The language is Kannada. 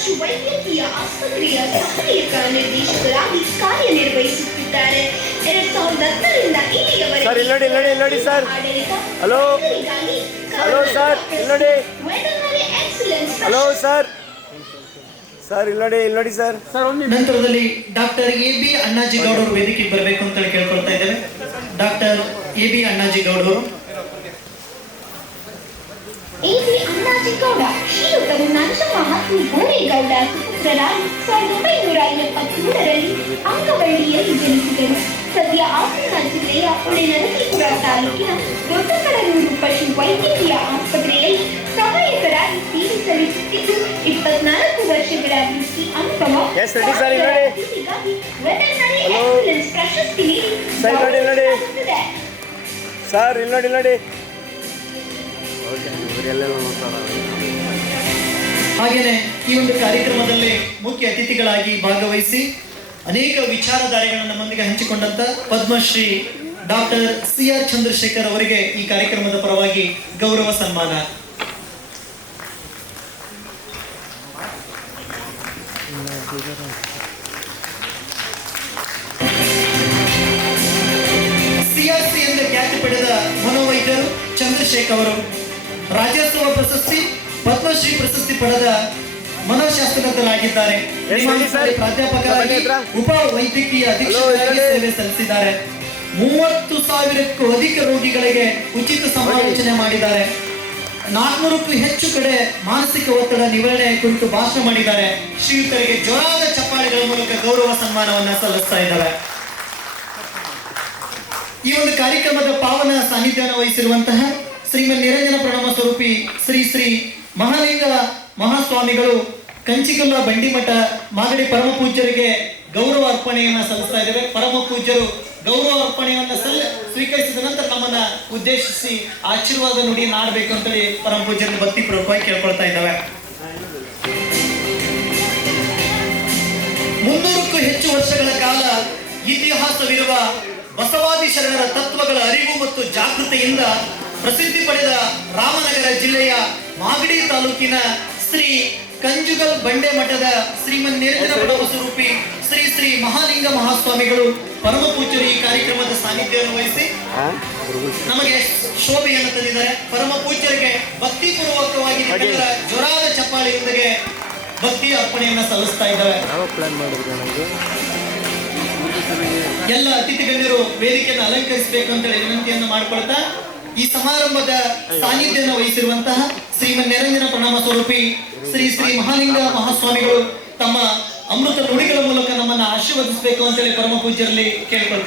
ಪಶು ವೈದ್ಯಕೀಯ ಆಸ್ಪತ್ರೆಯ ಸಹಾಯಕ ನಿರ್ದೇಶಕರಾಗಿ ಕಾರ್ಯನಿರ್ವಹಿಸುತ್ತಿದ್ದಾರೆ. 2010ರಿಂದ ಇಲ್ಲಿಯವರೆಗೆ sir hello sir veterinary excellence hello sir ಇಲ್ಲಿ ನೋಡಿ ಸರ್. ನಂತರದಲ್ಲಿ ಡಾಕ್ಟರ್ ಎ.ಬಿ. ಅಣ್ಣಾಜಿ ಗೌಡ ಅವರು ವೇದಿಕೆಗೆ ಬರಬೇಕು ಅಂತ ಕೇಳ್ಕೊಳ್ತಾ ಇದ್ದೇವೆ. Doctor A B. ಅಣ್ಣಾಜಿ ಗೌಡ ಅವರು. ಎ.ಬಿ. ಅಣ್ಣಾಜಿ ಗೌಡ ಶ್ರೀಯುತರು ನಂಜಮಹಾತ್ಮ ಗೋರೇಗೌಡ ಸುಪುತ್ರರಾಗಿ 1973ರಲ್ಲಿ ಅಂಗವಳ್ಳಿಯಲ್ಲಿ ಜನಿಸಿದರು. ಸದ್ಯ ಹಾಸನ ಜಿಲ್ಲೆಯ ಹೊಳೆನರಸೀಪುರ ತಾಲೂಕಿನ ದೊಡ್ಡಕಡಲೂರು ಪಶು ವೈದ್ಯಕೀಯ ಆಸ್ಪತ್ರೆಯಲ್ಲಿ ಸಹಾಯಕರಾಗಿ ಸೇವೆ ಸಲ್ಲಿಸುತ್ತಿದ್ದು 24 ವರ್ಷಗಳ ವೃತ್ತಿ ಅನುಭವ ಹೀಗಾಗಿ ವೆಟರ್ನರಿ ಎಕ್ಸಲೆನ್ಸ್ ಪ್ರಶಸ್ತಿ ನೀಡಿ ಗೌರವಿಸಲಾಗುತ್ತದೆ. ಸರ್ ಇಲ್ಲಿ ನೋಡಿ ಹಾಗೇನೆ ಈ ಒಂದು ಕಾರ್ಯಕ್ರಮದಲ್ಲಿ ಮುಖ್ಯ ಅತಿಥಿಗಳಾಗಿ ಭಾಗವಹಿಸಿ ಅನೇಕ ವಿಚಾರಧಾರೆಗಳನ್ನು ನಮ್ಮೊಂದಿಗೆ ಹಂಚಿಕೊಂಡಂತ ಪದ್ಮಶ್ರೀ ಡಾಕ್ಟರ್ ಸಿ.ಆರ್. ಚಂದ್ರಶೇಖರ್ ಅವರಿಗೆ ಈ ಕಾರ್ಯಕ್ರಮದ ಪರವಾಗಿ ಗೌರವ ಸನ್ಮಾನ. ಸಿಆರ್ಸಿ ಎಂದೇ ಖ್ಯಾತಿ ಪಡೆದ ಮನೋವೈದ್ಯರು ಚಂದ್ರಶೇಖರ್ ಅವರು ರಾಜ್ಯೋತ್ಸವ ಪ್ರಶಸ್ತಿ, ಪದ್ಮಶ್ರೀ ಪ್ರಶಸ್ತಿ ಪಡೆದ ಮನೋಶಾಸ್ತ್ರಜ್ಞರಾಗಿದ್ದಾರೆ. ಪ್ರಾಧ್ಯಾಪಕರಾಗಿ ಉಪ ವೈದ್ಯಕೀಯ ಅಧೀಕ್ಷಕರಾಗಿ ಸೇವೆ ಸಲ್ಲಿಸಿದ್ದಾರೆ. 30,000ಕ್ಕೂ ಅಧಿಕ ರೋಗಿಗಳಿಗೆ ಉಚಿತ ಸಮಾಲೋಚನೆ ಮಾಡಿದ್ದಾರೆ. 400ಕ್ಕೂ ಹೆಚ್ಚು ಕಡೆ ಮಾನಸಿಕ ಒತ್ತಡ ನಿವಾರಣೆ ಕುರಿತು ಭಾಷಣ ಮಾಡಿದ್ದಾರೆ. ಶ್ರೀಯುತರಿಗೆ ಜೋರಾದ ಚಪ್ಪಾಳೆಗಳ ಮೂಲಕ ಗೌರವ ಸನ್ಮಾನವನ್ನ ಸಲ್ಲಿಸ್ತಾ ಇದ್ದಾರೆ. ಈ ಒಂದು ಕಾರ್ಯಕ್ರಮದ ಪಾವನ ಸಾನ್ನಿಧ್ಯವನ್ನು ವಹಿಸಿರುವಂತಹ ಶ್ರೀಮನ್ ನಿರಂಜನ ಪ್ರಣಾಮ ಸ್ವರೂಪಿ ಶ್ರೀ ಶ್ರೀ ಮಹಾಲಿಂಗ ಮಹಾಸ್ವಾಮಿಗಳು ಕಂಚಿಗಲ್ಲ ಬಂಡಿಮಠ ಮಾಗಡಿ ಪರಮ ಪೂಜ್ಯರಿಗೆ ಗೌರವ ಅರ್ಪಣೆಯನ್ನ ಸಲ್ಲಿಸ್ತಾ ಇದ್ದೇವೆ. ಪರಮ ಪೂಜ್ಯರು ಗೌರವ ಅರ್ಪಣೆಯನ್ನ ಸ್ವೀಕರಿಸಿದ ನಂತರ ನಮ್ಮನ್ನ ಉದ್ದೇಶಿಸಿ ಆಶೀರ್ವಾದ ನುಡಿ ನಾಡಬೇಕು ಅಂತೇಳಿ ಪರಮ ಪೂಜ್ಯರಿಗೆ ಭಕ್ತಿ ಪೂರ್ವಕವಾಗಿ ಕೇಳ್ಕೊಳ್ತಾ ಇದ್ದಾವೆ. 300ಕ್ಕೂ ಹೆಚ್ಚು ವರ್ಷಗಳ ಕಾಲ ಇತಿಹಾಸವಿರುವ ಬಸವಾದಿ ಶರಣರ ತತ್ವಗಳ ಅರಿವು ಮತ್ತು ಜಾಗೃತಿಯಿಂದ ಪ್ರಸಿದ್ಧಿ ಪಡೆದ ರಾಮನಗರ ಜಿಲ್ಲೆಯ ಮಾಗಡಿ ತಾಲೂಕಿನ ಶ್ರೀ ಕಂಜುಗಲ್ ಬಂಡೆ ಮಠದ ಶ್ರೀಮನ್ ನಿರಂಜನ ಪ್ರಣಾಮ ಸ್ವರೂಪಿ ಶ್ರೀ ಶ್ರೀ ಮಹಾಲಿಂಗ ಮಹಾಸ್ವಾಮಿಗಳು ಪರಮ ಪೂಜ್ಯರು ಈ ಕಾರ್ಯಕ್ರಮದ ಸಾನ್ನಿಧ್ಯವನ್ನು ವಹಿಸಿ ನಮಗೆ ಶೋಭೆಯನ್ನು ತಂದಿದ್ದಾರೆ. ಪರಮ ಪೂಜ್ಯರಿಗೆ ಭಕ್ತಿ ಪೂರ್ವಕವಾಗಿ ಜೋರಾದ ಚಪ್ಪಾಳೆಯೊಂದಿಗೆ ಭಕ್ತಿ ಅರ್ಪಣೆಯನ್ನ ಸಲ್ಲಿಸ್ತಾ ಇದ್ದಾವೆ. ಎಲ್ಲ ಅತಿಥಿ ಗಣ್ಯರು ವೇದಿಕೆಯನ್ನು ಅಲಂಕರಿಸಬೇಕು ಅಂತೇಳಿ ವಿನಂತಿಯನ್ನು ಮಾಡಿಕೊಳ್ತಾ ಈ ಸಮಾರಂಭದ ಸಾನ್ನಿಧ್ಯವನ್ನು ವಹಿಸಿರುವಂತಹ ಶ್ರೀಮನ್ ನಿರಂಜನ ಪ್ರಣಾಮ ಸ್ವರೂಪಿ ಶ್ರೀ ಶ್ರೀ ಮಹಾಲಿಂಗ ಮಹಾಸ್ವಾಮಿಗಳು ತಮ್ಮ ಅಮೃತ ನುಡಿಗಳ ಮೂಲಕ ನಮ್ಮನ್ನು ಆಶೀರ್ವದಿಸಬೇಕು ಅಂತೇಳಿ ಪರಮ ಪೂಜ್ಯರಲ್ಲಿ ಕೇಳಿಕೊಳ್ತಾರೆ.